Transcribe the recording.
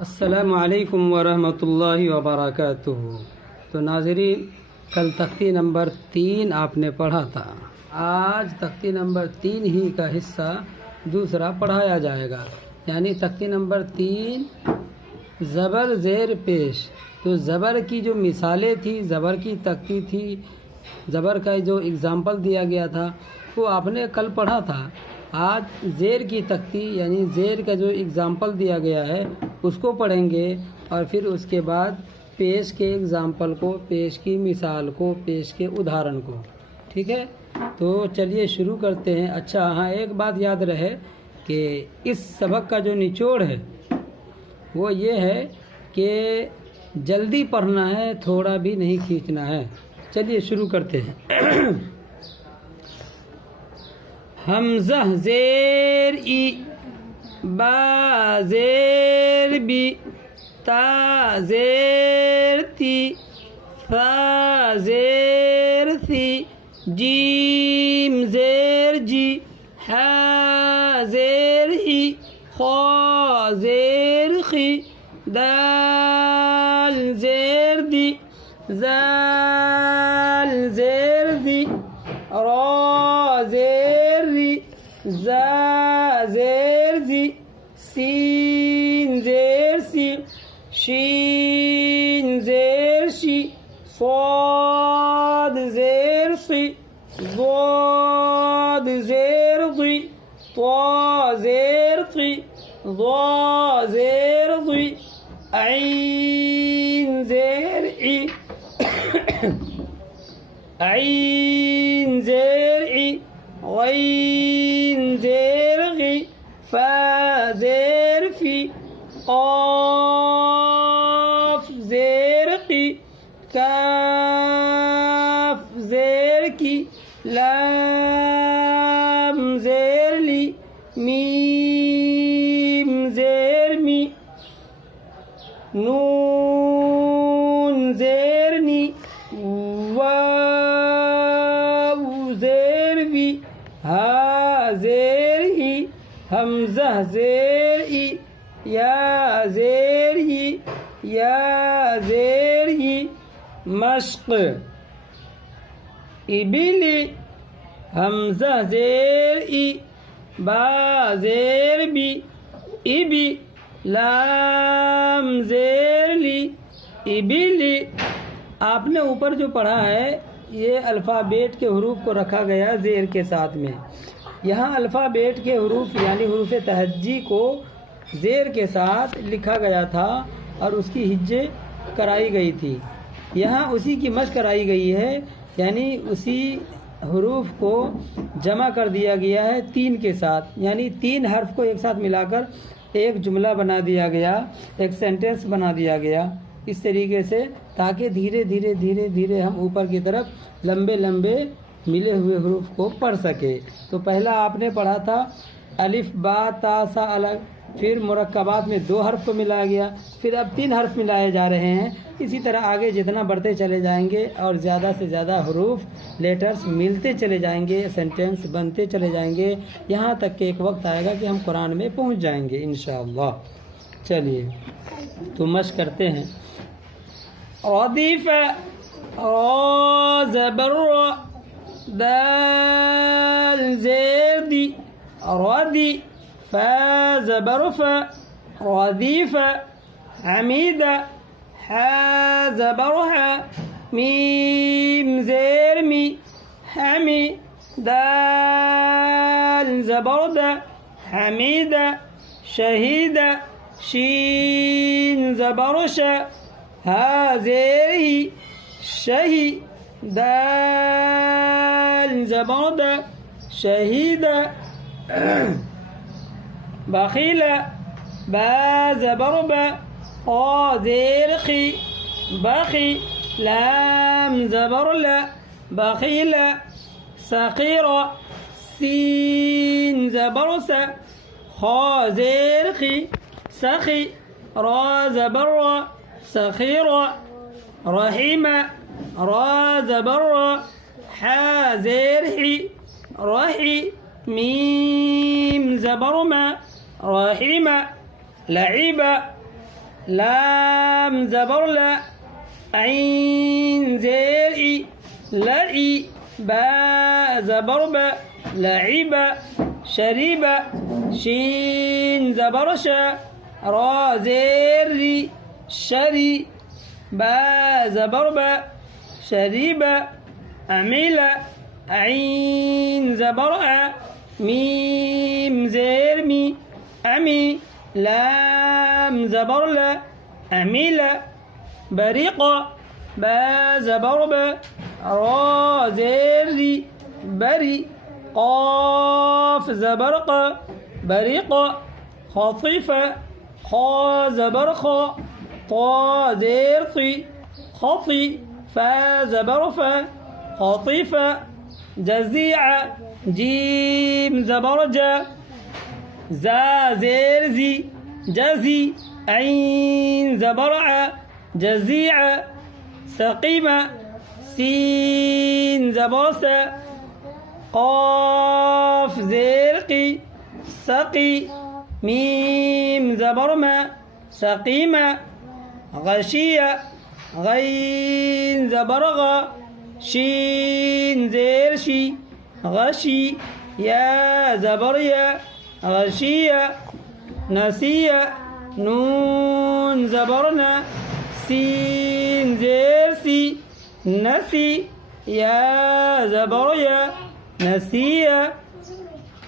السلام علیکم ورحمۃ اللہ وبرکاتہ۔ تو ناظرین، کل تختی نمبر 3 آپ نے پڑھا تھا، آج تختی نمبر 3 ہی کا حصہ دوسرا پڑھایا جائے گا، یعنی تختی نمبر 3 زبر زیر پیش۔ تو زبر کی جو مثالیں تھی، زبر کی تختی تھی، زبر کا جو اگزامپل دیا گیا تھا وہ آپ نے کل پڑھا تھا۔ آج زیر کی تختی یعنی زیر کا جو اگزامپل دیا گیا ہے اس کو پڑھیں گے، اور پھر اس کے بعد پیش کے اگزامپل کو، پیش کی مثال کو، پیش کے ادھارن کو، ٹھیک ہے؟ تو چلیے شروع کرتے ہیں۔ اچھا ہاں، ایک بات یاد رہے کہ اس سبق کا جو نچوڑ ہے وہ یہ ہے کہ جلدی پڑھنا ہے، تھوڑا بھی نہیں کھینچنا ہے۔ چلیے شروع کرتے ہیں۔ حمزہ زیر ای، با زیر بی، تا زیر تی، ثا زیر ثی، جیم زیر جی، حا زیر ہی، خا زیر خی، دال زیر دی، زال زیر دی، را زیر ری، زا زیر زی، سین زیر سی، شین زیر شی، صاد زیر سی، ضاد زیر ضی، طا زیر طی، ضا زیر ضی، عین زیر ای، عین زیر ای، غین زیر غی، فا زیر فی، قاف زیر قی، کاف زیر کی، لام زیر لی، میم زیر می، نون زیر نی، واو زیر وی، ہا زیر ہی، حمزہ زیر ای، یا زیر ہی، یا زیر ہی، مشق ابلی، حمزہ زیر ای، با زیر بی، ابی، لام زیر لی، ابلی۔ آپ نے اوپر جو پڑھا ہے یہ الفابیٹ کے حروف کو رکھا گیا زیر کے ساتھ میں۔ یہاں الفابیٹ کے حروف یعنی حروف تہجی کو زیر کے ساتھ لکھا گیا تھا اور اس کی ہجے کرائی گئی تھی۔ یہاں اسی کی مشق کرائی گئی ہے، یعنی اسی حروف کو جمع کر دیا گیا ہے 3 کے ساتھ، یعنی 3 حرف کو ایک ساتھ ملا کر ایک جملہ بنا دیا گیا، ایک سینٹنس بنا دیا گیا اس طریقے سے، تاکہ دھیرے دھیرے دھیرے دھیرے ہم اوپر کی طرف لمبے لمبے ملے ہوئے حروف کو پڑھ سکے۔ تو پہلا آپ نے پڑھا تھا الف با تا سا الگ، پھر مرکبات میں 2 حرف کو ملایا گیا، پھر اب 3 حرف ملائے جا رہے ہیں۔ اسی طرح آگے جتنا بڑھتے چلے جائیں گے اور زیادہ سے زیادہ حروف لیٹرز ملتے چلے جائیں گے، سینٹنس بنتے چلے جائیں گے، یہاں تک کہ ایک وقت آئے گا کہ ہم قرآن میں پہنچ جائیں گے انشاءاللہ۔ چلیے تو مشق کرتے ہیں۔ ردیف، را زبر را، دال زیر دی، ردی، فا زبر فا، ردیف، حمید، حا زبر حا، میم زیر می، حمی، دال زبر دا، حمید، شہید، شین زبر شا، ہا زیر ہی، شہی، دال زبر دا، شہید، بخیل، با زبر با، خا زیر خی، بخی، لام زبر لا، بخیل، سخیر، سین زبر سا، خا زیر خی، سخی، را زبر را، سخیر، رحیم، را زبر را، حا زیر حی، رحی، میم زبر ما، رحیم، لعب، لام زبر لا عين زير إي لعي با زبر با لعب شرب شين زبر شا را زير ري شري با زبر با شرب عمل عين زبر ميم زير مي أمي لام زبر لا أميل بريق با زبر با را زير بري قاف زبرق بريق خطيفة خا زبرخ طا زير طي خطي فا زبرف خطيفة جزيع جيم زبرج زا زير زي جزي عين زبرع جزيع سقيمة سين زبرس قاف زرقي سقي ميم زبرمة سقيمة غشية غين زبرغ شين زيرشي غشي يا زبريا غشية نسية نون زبرنا سين زيرسي نسي يا زبريا نسية